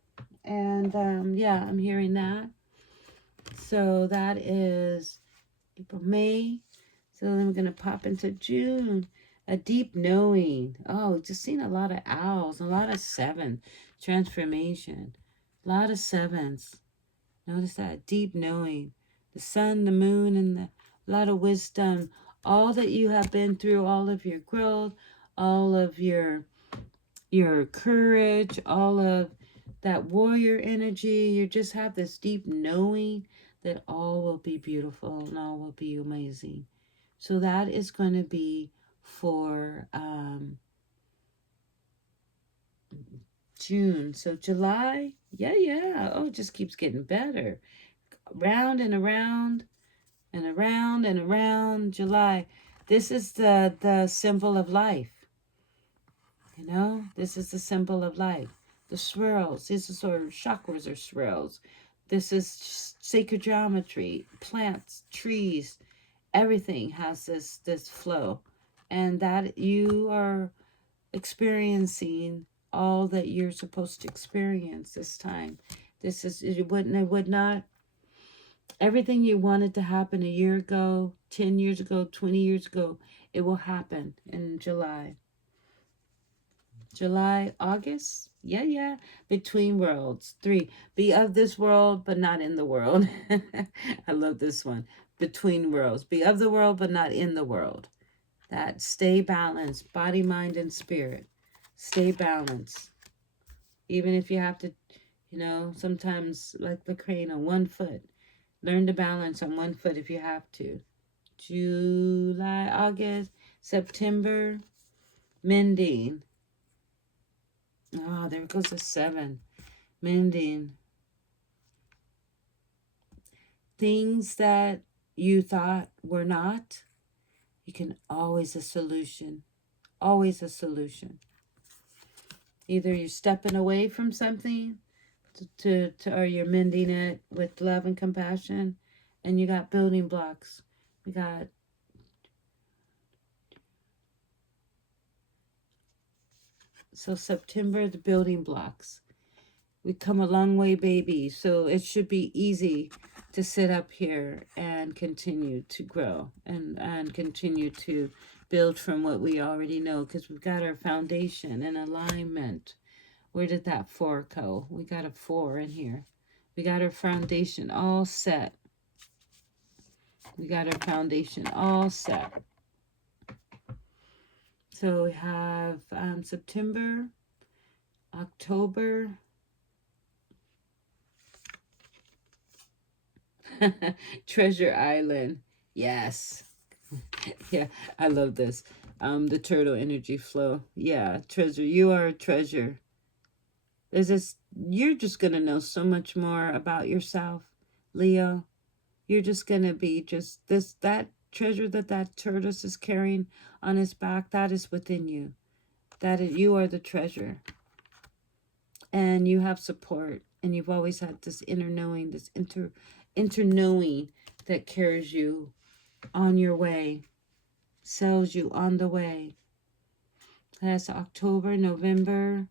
And yeah, I'm hearing that. So that is April, May. So then we're going to pop into June. A deep knowing. Oh, just seeing a lot of owls, a lot of seven transformation, a lot of sevens. Notice that deep knowing. The sun, the moon, and a lot of wisdom. All that you have been through, all of your growth, all of your courage, all of that warrior energy. You just have this deep knowing that all will be beautiful and all will be amazing. So that is going to be for June. So July, yeah. Oh, it just keeps getting better. Round and around and around and around. July. This is the symbol of life. You know, this is the symbol of life. The swirls. These are sort of chakras or swirls. This is sacred geometry. Plants, trees, everything has this flow, and that you are experiencing all that you're supposed to experience this time. This is, it would not, everything you wanted to happen a year ago, 10 years ago, 20 years ago, it will happen in July. August, yeah. Between worlds. 3, be of this world but not in the world. I love this one. Between worlds. Be of the world but not in the world. That stay balanced, body, mind, and spirit. Stay balanced. Even if you have to, you know, sometimes like the crane on one foot. Learn to balance on one foot if you have to. July, August, September, mending. Oh, there goes the 7. Mending. Things that you thought were not, you can always a solution. Always a solution. Either you're stepping away from something to or you're mending it with love and compassion, and you got building blocks. We got so September, the building blocks. We come a long way, baby. So it should be easy to sit up here and continue to grow and continue to build from what we already know, because we've got our foundation and alignment. Where did that 4 go? We got a 4 in here. We got our foundation all set. We got our foundation all set. So we have September, October, Treasure Island. Yes. Yeah, I love this. The turtle energy flow. Yeah, treasure. You are a treasure. There's this, you're just going to know so much more about yourself, Leo. You're just going to be just that treasure that tortoise is carrying on his back, that is within you. You are the treasure. And you have support. And you've always had this inner knowing, this inter knowing that carries you on your way, sells you on the way. That's October, November,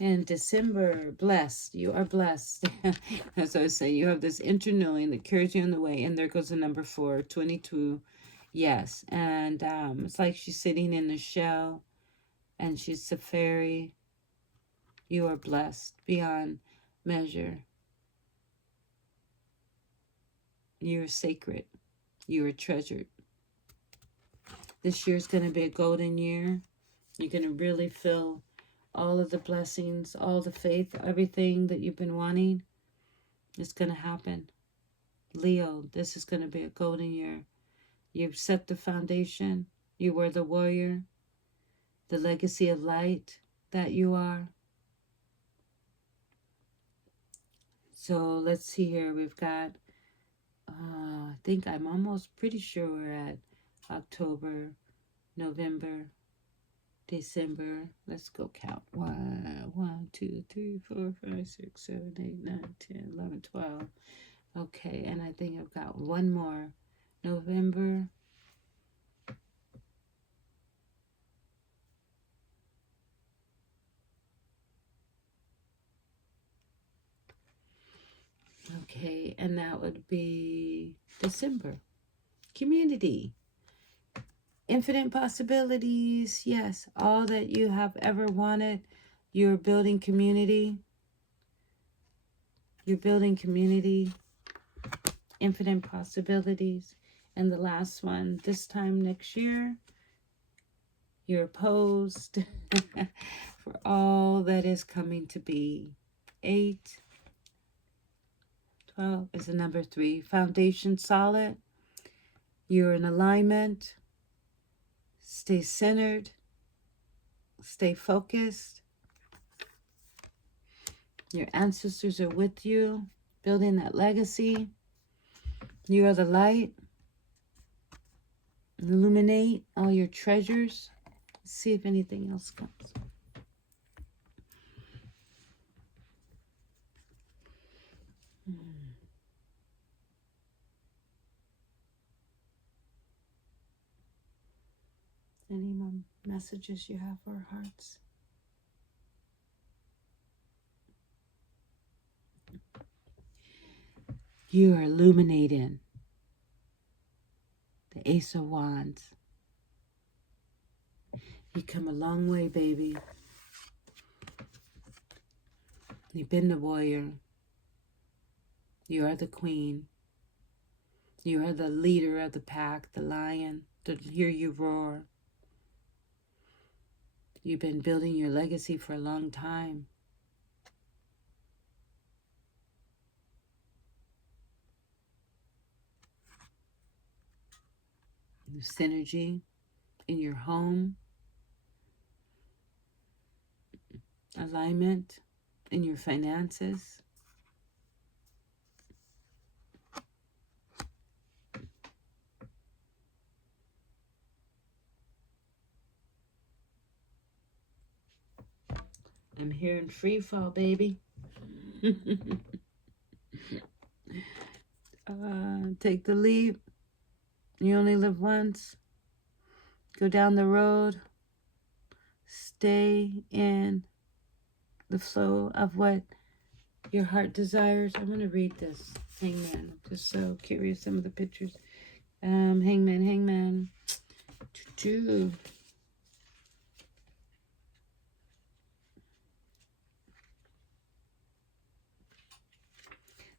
and December. Blessed. You are blessed. As I was saying, you have this inner knowing that carries you on the way. And there goes the number 4, 22. Yes. And it's like she's sitting in the shell, and she's a fairy. You are blessed beyond measure. You are sacred. You are treasured. This year is going to be a golden year. You're going to really feel all of the blessings, all the faith, everything that you've been wanting. It's going to happen. Leo, this is going to be a golden year. You've set the foundation. You were the warrior, the legacy of light that you are. So let's see here. We've got, I think I'm almost pretty sure we're at October, November, December. Let's go count. 1, 2, 3, 4, 5, 6, 7, 8, 9, 10, 11, 12. Okay, and I think I've got one more. November. Okay, and that would be December. Community. Infinite possibilities. Yes, all that you have ever wanted. You're building community. You're building community. Infinite possibilities. And the last one, this time next year, you're posed for all that is coming to be. 8, 12 is the number 3. Foundation solid. You're in alignment. Stay centered. Stay focused. Your ancestors are with you, building that legacy. You are the light. Illuminate all your treasures. Let's see if anything else comes. Any more messages you have for our hearts? You are illuminating. The Ace of Wands. You come a long way, baby. You've been the warrior. You are the queen. You are the leader of the pack, the lion, to hear you roar. You've been building your legacy for a long time. The synergy in your home. Alignment in your finances. I'm here in free fall, baby. Take the leap. You only live once. Go down the road. Stay in the flow of what your heart desires. I'm going to read this. Hangman. I'm just so curious. Some of the pictures. Hangman.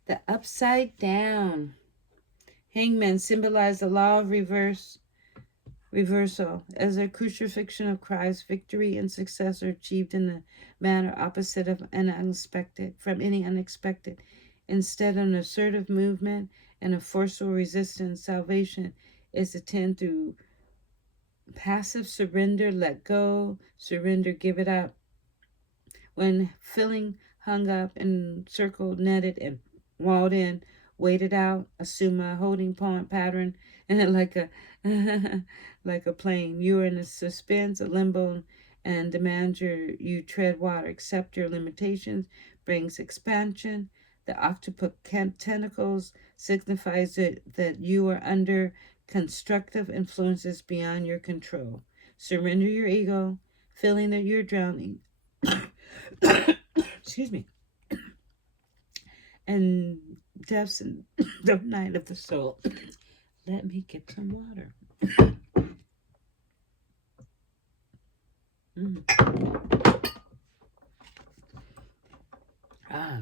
The upside down. Hangman symbolized the law of reversal. As a crucifixion of Christ, victory and success are achieved in the manner opposite of any unexpected. Instead of an assertive movement and a forceful resistance, salvation is attained through passive surrender, let go, surrender, give it up. When feeling hung up and circled, netted, and walled in, Wait it out. Assume a holding point pattern, and like a like a plane. You are in a suspense, a limbo, and demand you tread water. Accept your limitations brings expansion. The octopus tentacles signifies that you are under constructive influences beyond your control. Surrender your ego, feeling that you're drowning. Excuse me. And death's in the night of the soul. Let me get some water. Mm. Ah.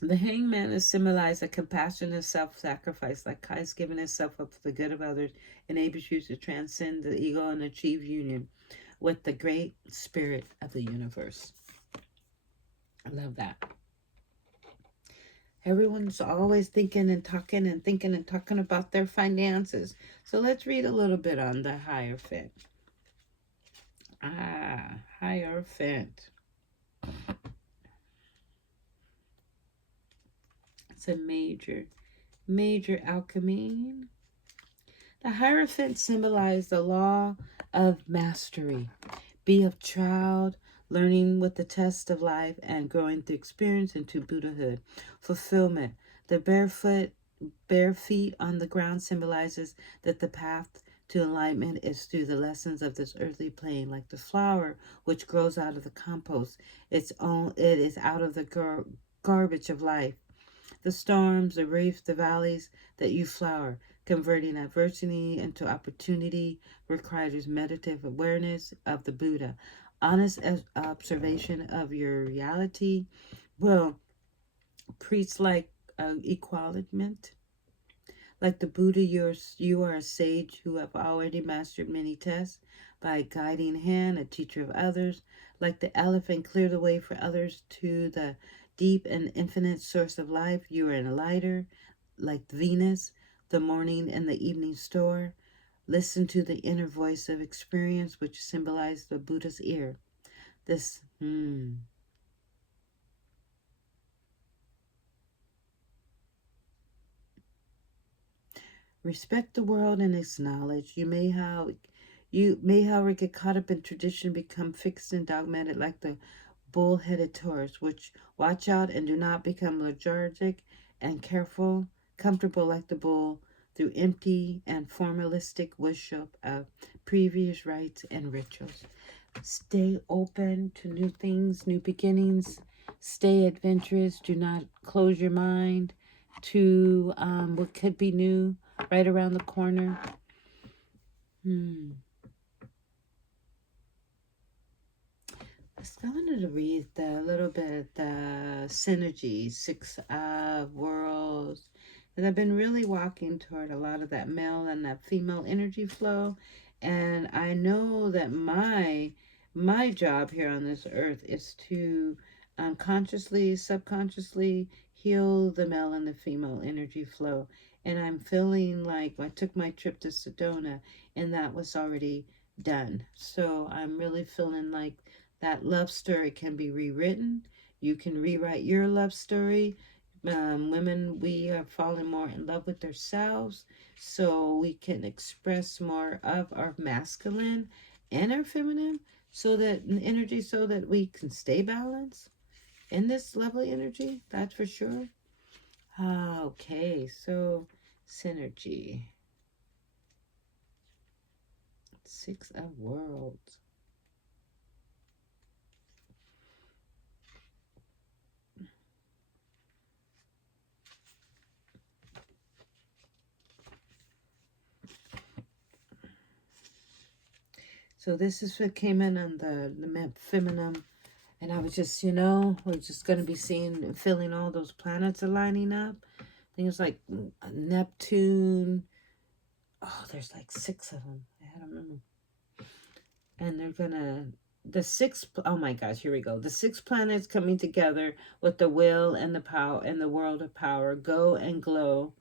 The hangman is symbolized a compassionate self-sacrifice, like Christ giving himself up for the good of others, enables you to transcend the ego and achieve union with the great spirit of the universe. I love that. Everyone's always thinking and talking about their finances. So let's read a little bit on the Hierophant. Hierophant. It's a major alchemy. The Hierophant symbolized the law of mastery. Be a child, learning with the test of life and growing through experience into Buddhahood. Fulfillment. The bare feet on the ground symbolizes that the path to enlightenment is through the lessons of this earthly plane, like the flower which grows out of the compost. It is out of the garbage of life. The storms, the reefs, the valleys that you flower, converting adversity into opportunity, requires meditative awareness of the Buddha. Honest observation of your reality will preach like equaliment. Like the Buddha, you are a sage who have already mastered many tests by a guiding hand, a teacher of others. Like the elephant, clear the way for others to the deep and infinite source of life. You are a lighter, like Venus, the morning and the evening star. Listen to the inner voice of experience, which symbolizes the Buddha's ear. This, Respect the world and its knowledge. You may, however, get caught up in tradition, become fixed and dogmatic like the bull-headed Taurus, which watch out and do not become lethargic and comfortable like the bull through empty and formalistic worship of previous rites and rituals. Stay open to new things, new beginnings. Stay adventurous. Do not close your mind to what could be new right around the corner. I wanted to read a little bit the synergy, 6 of worlds. And I've been really walking toward a lot of that male and that female energy flow. And I know that my job here on this earth is to consciously, subconsciously heal the male and the female energy flow. And I'm feeling like I took my trip to Sedona and that was already done. So I'm really feeling like that love story can be rewritten. You can rewrite your love story. Women, we are falling more in love with ourselves so we can express more of our masculine and our feminine so that energy, so that we can stay balanced in this lovely energy. That's for sure. Okay, so synergy. 6 of worlds. So this is what came in on the feminine. And I was just, we're just going to be seeing and feeling all those planets aligning up. Things like Neptune. Oh, there's like 6 of them. I don't remember. And they're going to, oh my gosh, here we go. The 6 planets coming together with the will and the power and the world of power go and grow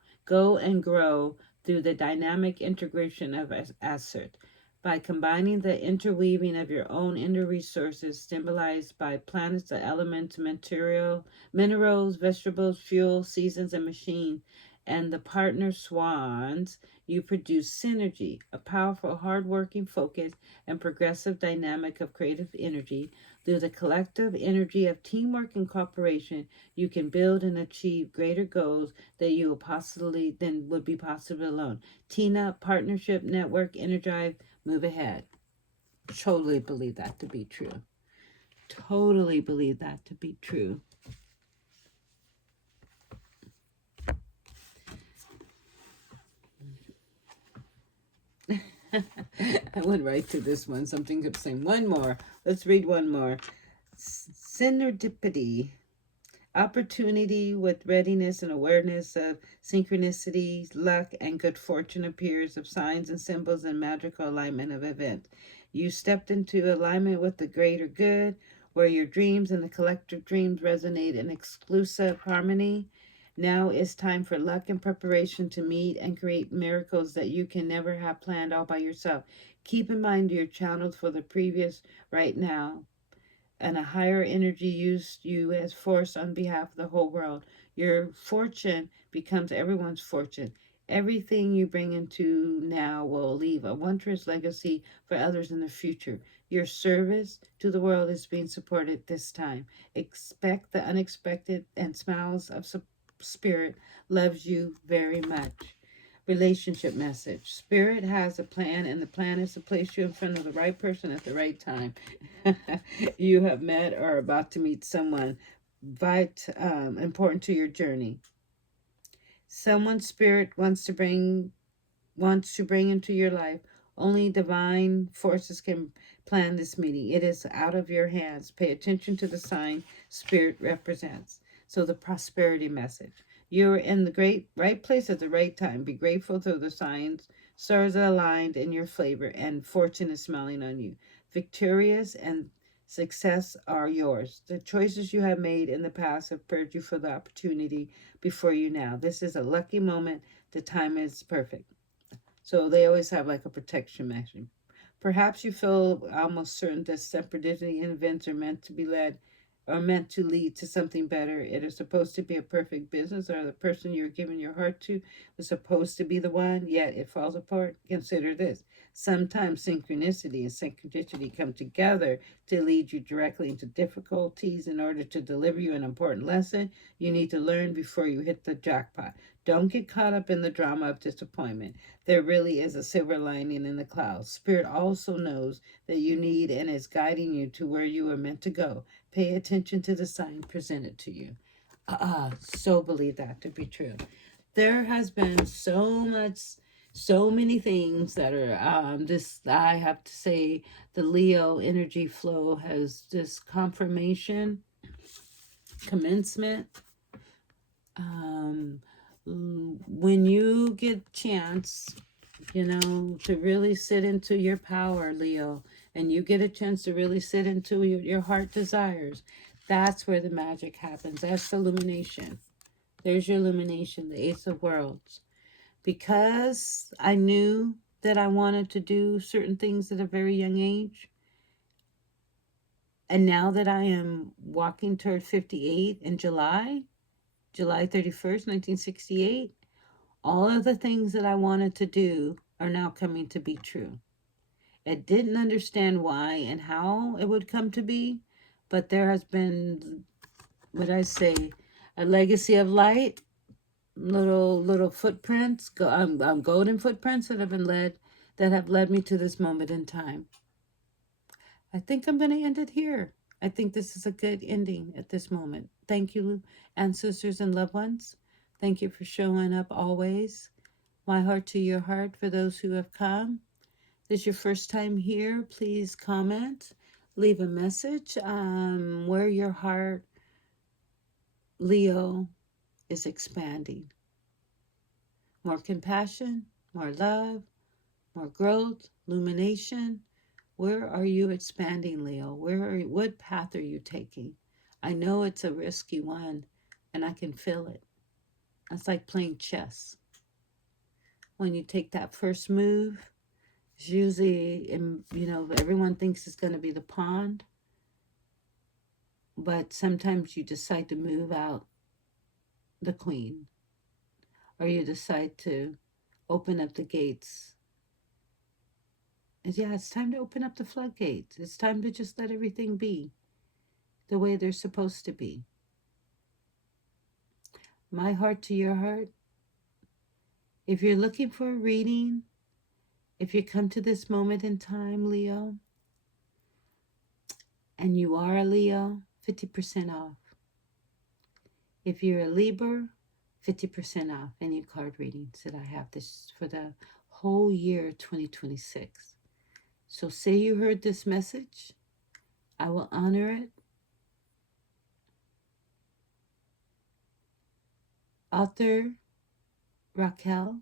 through the dynamic integration of assert. By combining the interweaving of your own inner resources, symbolized by planets, the elements, minerals, vegetables, fuel, seasons, and machine, and the partner swans, you produce synergy, a powerful, hard-working focus, and progressive dynamic of creative energy. Through the collective energy of teamwork and cooperation, you can build and achieve greater goals that you will possibly than would be possible alone. Team up, partnership, network, energize, move ahead. Totally believe that to be true. Totally believe that to be true. I went right to this one. Something kept saying, one more. Let's read one more. Synodipity. Opportunity with readiness and awareness of synchronicity, luck, and good fortune appears of signs and symbols and magical alignment of events. You stepped into alignment with the greater good, where your dreams and the collective dreams resonate in exclusive harmony. Now is time for luck and preparation to meet and create miracles that you can never have planned all by yourself. Keep in mind you're channeled for the previous right now, and a higher energy used you as force on behalf of the whole world. Your fortune becomes everyone's fortune. Everything you bring into now will leave a wondrous legacy for others in the future. Your service to the world is being supported this time. Expect the unexpected, and smiles of spirit loves you very much. Relationship message. Spirit has a plan, and the plan is to place you in front of the right person at the right time. You have met or are about to meet someone important to your journey. Someone spirit wants to bring into your life. Only divine forces can plan this meeting. It is out of your hands. Pay attention to the sign spirit represents. So the prosperity message. You're in the right place at the right time. Be grateful for the signs. Stars are aligned in your favor, and fortune is smiling on you. Victorious and success are yours. The choices you have made in the past have prepared you for the opportunity before you now. This is a lucky moment. The time is perfect. So they always have like a protection measure. Perhaps you feel almost certain that synchronicity and events are meant to be led or meant to lead to something better. It is supposed to be a perfect business, or the person you're giving your heart to was supposed to be the one, yet it falls apart. Consider this. Sometimes synchronicity and synchronicity come together to lead you directly into difficulties. In order to deliver you an important lesson you need to learn before you hit the jackpot. Don't get caught up in the drama of disappointment. There really is a silver lining in the clouds. Spirit also knows that you need and is guiding you to where you are meant to go. Pay attention to the sign presented to you. So believe that to be true. There has been so many things that are this. I have to say, the Leo energy flow has this confirmation, commencement. When you get a chance, to really sit into your power, Leo, and you get a chance to really sit into your heart desires, that's where the magic happens. That's the illumination. There's your illumination, the Ace of Worlds. Because I knew that I wanted to do certain things at a very young age, and now that I am walking toward 58 in July 31st, 1968, all of the things that I wanted to do are now coming to be true. I didn't understand why and how it would come to be, but there has been, what I say, a legacy of light, little footprints, golden footprints that have led me to this moment in time. I think I'm going to end it here. I think this is a good ending at this moment. Thank you, ancestors and loved ones. Thank you for showing up always. My heart to your heart for those who have come. This is your first time here. Please comment, leave a message where your heart, Leo, is expanding. More compassion, more love, more growth, illumination. Where are you expanding, Leo? What path are you taking? I know it's a risky one, and I can feel it. It's like playing chess. When you take that first move, It's usually, everyone thinks it's going to be the pond, but sometimes you decide to move out the queen, or you decide to open up the gates. And yeah, it's time to open up the floodgates. It's time to just let everything be the way they're supposed to be. My heart to your heart. If you're looking for a reading, if you come to this moment in time, Leo, and you are a Leo, 50% off. If you're a Libra, 50% off any card readings that I have this for the whole year 2026. So say you heard this message, I will honor it. Author Raquel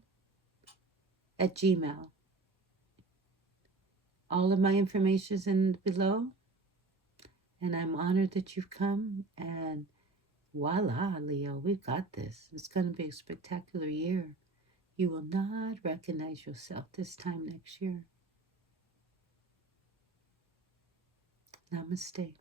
at Gmail. All of my information is in below, and I'm honored that you've come. And voila, Leo, we've got this. It's going to be a spectacular year. You will not recognize yourself this time next year. Namaste.